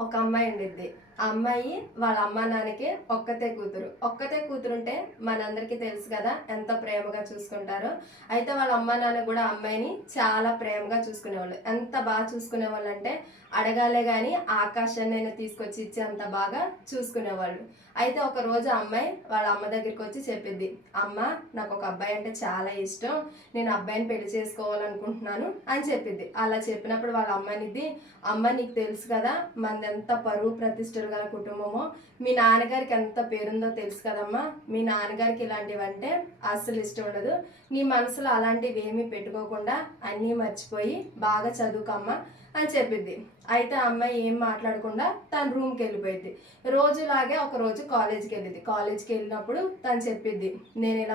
ఒక అమ్మాయి ఉండిద్ది. ఆ అమ్మాయి వాళ్ళ అమ్మా నాన్నకి ఒక్కతే కూతురు. ఒక్కతే కూతురుంటే మనందరికీ తెలుసు కదా! ఎంత ప్రేమగా చూసుకుంటారో. అయితే వాళ్ళ అమ్మా నాన్న కూడా ఆ అమ్మాయిని చాలా ప్రేమగా చూసుకునేవాళ్ళు. ఎంత చూసుకునేవాళ్ళంటే అడగాలే గాని ఆకాశాన్నైనా తీసుకొచ్చి ఇచ్చేంత బాగా చూసుకునేవాళ్ళు. అయితే ఒకరోజు ఆ అమ్మాయి వాళ్ళ అమ్మ దగ్గరికొచ్చి చెప్పిద్ది. "అమ్మ, నాకొక అబ్బాయి అంటే చాలా ఇష్టం. నేను అబ్బాయిని పెళ్లి చేసుకోవాలనుకుంటున్నాను" అని చెప్పిద్ది. అలా చెప్పినప్పుడు వాళ్ళ అమ్మ అనిద్ది, "అమ్మ, నీకు తెలుసు కదా మనదెంత పరువు ప్రతిష్టలు గల కుటుంబమో. మీ నాన్నగారికి ఎంత పేరుందో తెలుసు కదమ్మా. మీ నాన్నగారికి ఇలాంటివంటే అస్సలు ఇష్టం ఉండదు. నీ మనసులో అలాంటివి ఏమీ పెట్టుకోకుండా అన్నీ మర్చిపోయి బాగా చదువుకమ్మా" అని చెప్పిద్ది. అయితే ఆ అమ్మాయి ఏం మాట్లాడకుండా తన రూమ్కి వెళ్ళిపోయింది. రోజులాగే ఒక రోజు కాలేజ్కి వెళ్ళింది. కాలేజ్కి వెళ్ళినప్పుడు తను చెప్పిద్ది, నేను ఇలా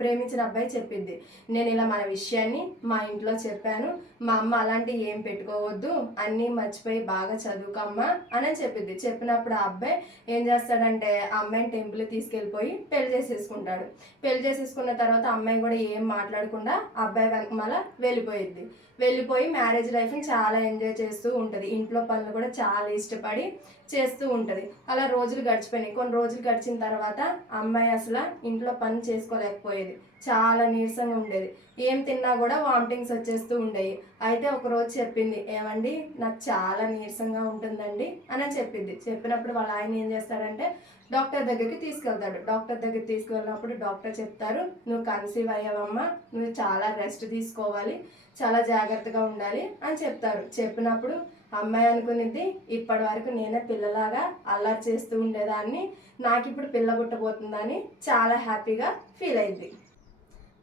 ప్రేమించిన అబ్బాయి చెప్పిద్ది, నేను ఇలా మన విషయాన్ని మా ఇంట్లో చెప్పాను. మా అమ్మ అలాంటివి ఏం పెట్టుకోవద్దు, అన్నీ మర్చిపోయి బాగా చదువుకమ్మా అని చెప్పిద్ది. చెప్పినప్పుడు ఆ అబ్బాయి ఏం చేస్తాడంటే ఆ అమ్మాయిని టెంపుల్ తీసుకెళ్ళిపోయి పెళ్లి చేసేసుకుంటాడు. పెళ్లి చేసేసుకున్న తర్వాత అమ్మాయి కూడా ఏం మాట్లాడకుండా అబ్బాయి వెనకమాల వెళ్ళిపోయిద్ది. వెళ్ళిపోయి మ్యారేజ్ లైఫ్ని చాలా ఎంజాయ్ చేస్తూ ఉంటుంది. ఇంట్లో పనులు కూడా చాలా ఇష్టపడి చేస్తూ ఉంటుంది. అలా రోజులు గడిచిపోయినాయి. కొన్ని రోజులు గడిచిన తర్వాత అమ్మాయి అసలు ఇంట్లో పని చేసుకోలేకపోయేది. చాలా నీరసంగా ఉండేది. ఏం తిన్నా కూడా వామిటింగ్స్ వచ్చేస్తూ ఉండేవి. అయితే ఒకరోజు చెప్పింది, "ఏమండి, నాకు చాలా నీరసంగా ఉంటుందండి" అని చెప్పింది. చెప్పినప్పుడు వాళ్ళ ఆయన ఏం చేస్తాడంటే డాక్టర్ దగ్గరికి తీసుకెళ్తాడు. డాక్టర్ దగ్గరికి తీసుకెళ్ళినప్పుడు డాక్టర్ చెప్తారు, "నువ్వు కన్సీవ్ అయ్యావమ్మా, నువ్వు చాలా రెస్ట్ తీసుకోవాలి, చాలా జాగ్రత్తగా ఉండాలి" అని చెప్తారు. చెప్పినప్పుడు అమ్మాయి అనుకునిద్ది, ఇప్పటి వరకు నేనే పిల్లలాగా అల్లరి చేస్తూ ఉండేదాన్ని, నాకు ఇప్పుడు పిల్ల పుట్టబోతుందని చాలా హ్యాపీగా ఫీల్ అయింది.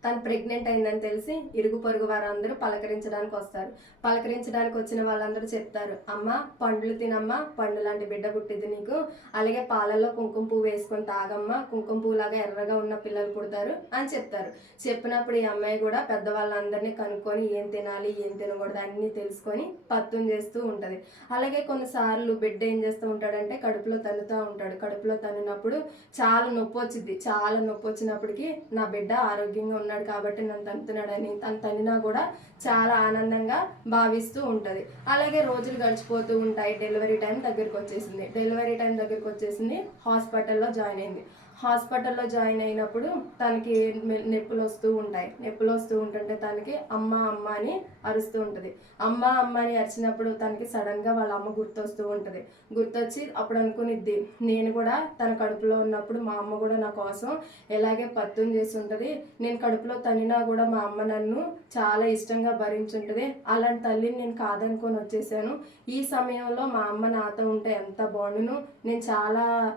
తను ప్రెగ్నెంట్ అయిందని తెలిసి ఇరుగు పొరుగు వారందరూ పలకరించడానికి వస్తారు. పలకరించడానికి వచ్చిన వాళ్ళందరూ చెప్తారు, "అమ్మ, పండ్లు తినమ్మా, పండు లాంటి బిడ్డ పుట్టింది నీకు. అలాగే పాలల్లో కుంకుమ పువ్వు వేసుకొని తాగమ్మా, కుంకుమ పువ్వులాగా ఎర్రగా ఉన్న పిల్లలు పుడతారు" అని చెప్తారు. చెప్పినప్పుడు ఈ అమ్మాయి కూడా పెద్దవాళ్ళందరినీ కనుక్కొని ఏం తినాలి, ఏం తినకూడదు అన్నీ తెలుసుకొని పత్యం చేస్తూ ఉంటుంది. అలాగే కొన్నిసార్లు బిడ్డ ఏం చేస్తూ ఉంటాడంటే కడుపులో తన్నుతూ ఉంటాడు. కడుపులో తన్నినప్పుడు చాలా నొప్పి వచ్చింది. చాలా నొప్పి వచ్చినప్పటికీ నా బిడ్డ ఆరోగ్యంగా ఉన్నాడు కాబట్టి నన్ను తంతున్నాడని తను తన్నినా కూడా చాలా ఆనందంగా భావిస్తూ ఉంటుంది. అలాగే రోజులు గడిచిపోతూ ఉంటాయి. డెలివరీ టైం దగ్గరికి వచ్చేసింది. హాస్పిటల్లో జాయిన్ అయింది. హాస్పిటల్లో జాయిన్ అయినప్పుడు తనకి నొప్పులు వస్తూ ఉంటాయి. నొప్పులు వస్తూ ఉంటుంటే తనకి అమ్మ అమ్మ అని అరుస్తూ ఉంటుంది. అమ్మ అమ్మ అని అరిచినప్పుడు తనకి సడన్గా వాళ్ళ అమ్మ గుర్తొస్తూ ఉంటుంది. గుర్తొచ్చి అప్పుడు అనుకునిద్ది, నేను కూడా తన కడుపులో ఉన్నప్పుడు మా అమ్మ కూడా నా కోసం ఎలాగే పత్యం చేసి ఉంటుంది. నేను కడుపులో తన్నినా కూడా మా అమ్మ నన్ను చాలా ఇష్టంగా భరించుంటుంది. అలాంటి తల్లిని నేను కాదనుకొని వచ్చేసాను. ఈ సమయంలో మా అమ్మ నాతో ఉంటే ఎంత బాగుండును, నేను చాలా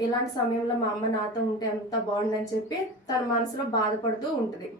ఇలాంటి సమయంలో మా అమ్మ నాతో ఉంటే ఎంత బాగుండని చెప్పి తన మనసులో బాధపడుతూ ఉంటుంది,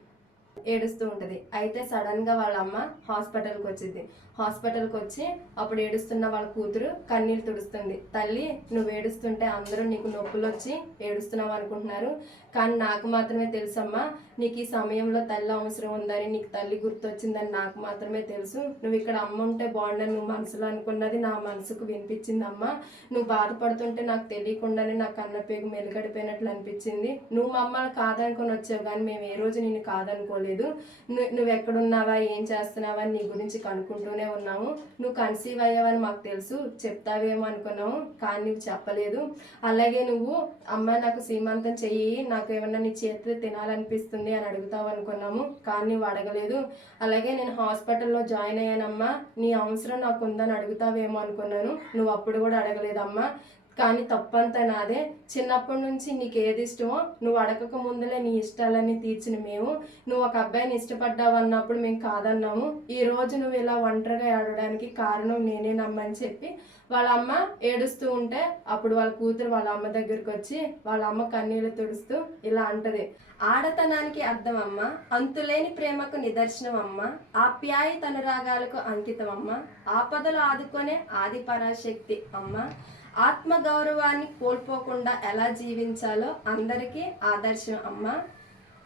ఏడుస్తూ ఉంటుంది. అయితే సడన్గా వాళ్ళ అమ్మ హాస్పిటల్కి వచ్చింది. హాస్పిటల్కి వచ్చి అప్పుడు ఏడుస్తున్న వాళ్ళ కూతురు కన్నీళ్ళు తుడుస్తుంది. "తల్లి, నువ్వు ఏడుస్తుంటే అందరూ నీకు నొప్పులు వచ్చి ఏడుస్తున్నావు అనుకుంటున్నారు, కానీ నాకు మాత్రమే తెలుసమ్మా, నీకు ఈ సమయంలో తల్లి అవసరం ఉందని, నీకు తల్లి గుర్తొచ్చిందని నాకు మాత్రమే తెలుసు. నువ్వు ఇక్కడ అమ్మ ఉంటే బాగుండని నువ్వు మనసులో అనుకున్నది నా మనసుకు వినిపించిందమ్మా. నువ్వు బాధపడుతుంటే నాకు తెలియకుండానే నా కన్నపేగు మెలుగడిపోయినట్లు అనిపించింది. నువ్వు మమ్మల్ని కాదనుకొని వచ్చావు కానీ మేము ఏ రోజు నిన్ను కాదనుకోలేదు. నువ్వు ఎక్కడున్నావా, ఏం చేస్తున్నావా నీ గురించి కనుక్కుంటూనే ఉన్నాము. నువ్వు కన్సీవ్ అయ్యావని మాకు తెలుసు, చెప్తావేమో అనుకున్నాము, కానీ నువ్వు చెప్పలేదు. అలాగే నువ్వు అమ్మ నాకు సీమంతం చెయ్యి, నాకు ఏమన్నా నీ చేతి తినాలనిపిస్తుంది అని అడుగుతావు అనుకున్నాము, కానీ నువ్వు అడగలేదు. అలాగే నేను హాస్పిటల్లో జాయిన్ అయ్యానమ్మా, నీ అవసరం నాకు ఉందని అడుగుతావేమో అనుకున్నాను, నువ్వు అప్పుడు కూడా అడగలేదమ్మా. కానీ తప్పంతా నాదే. చిన్నప్పటి నుంచి నీకు ఏది ఇష్టమో నువ్వు అడగక ముందులే నీ ఇష్టాలన్నీ తీర్చిన మేము, నువ్వు ఒక అబ్బాయిని ఇష్టపడ్డావు అన్నప్పుడు మేము కాదన్నాము. ఈరోజు నువ్వు ఇలా ఒంటరిగా ఏడవడానికి కారణం నేనేనమ్మని చెప్పి వాళ్ళ అమ్మ ఏడుస్తూ ఉంటే అప్పుడు వాళ్ళ కూతురు వాళ్ళ అమ్మ దగ్గరికి వచ్చి వాళ్ళ అమ్మ కన్నీళ్ళు తుడుస్తూ ఇలా అంటది, "ఆడతనానికి అర్థం అమ్మ, అంతులేని ప్రేమకు నిదర్శనం అమ్మ, ఆప్యాయత అనురాగాలకు అంకితం అమ్మ, ఆపదలు ఆదుకునే ఆది పరాశక్తి అమ్మ, ఆత్మగౌరవాన్ని కోల్పోకుండా ఎలా జీవించాలో అందరికీ ఆదర్శం అమ్మ,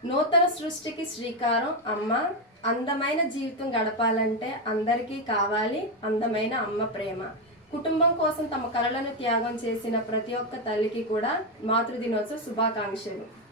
నూతన సృష్టికి శ్రీకారం అమ్మ, అందమైన జీవితం గడపాలంటే అందరికీ కావాలి అందమైన అమ్మ ప్రేమ." కుటుంబం కోసం తమ కలలను త్యాగం చేసిన ప్రతి ఒక్క తల్లికి కూడా మాతృదినోత్సవ శుభాకాంక్షలు.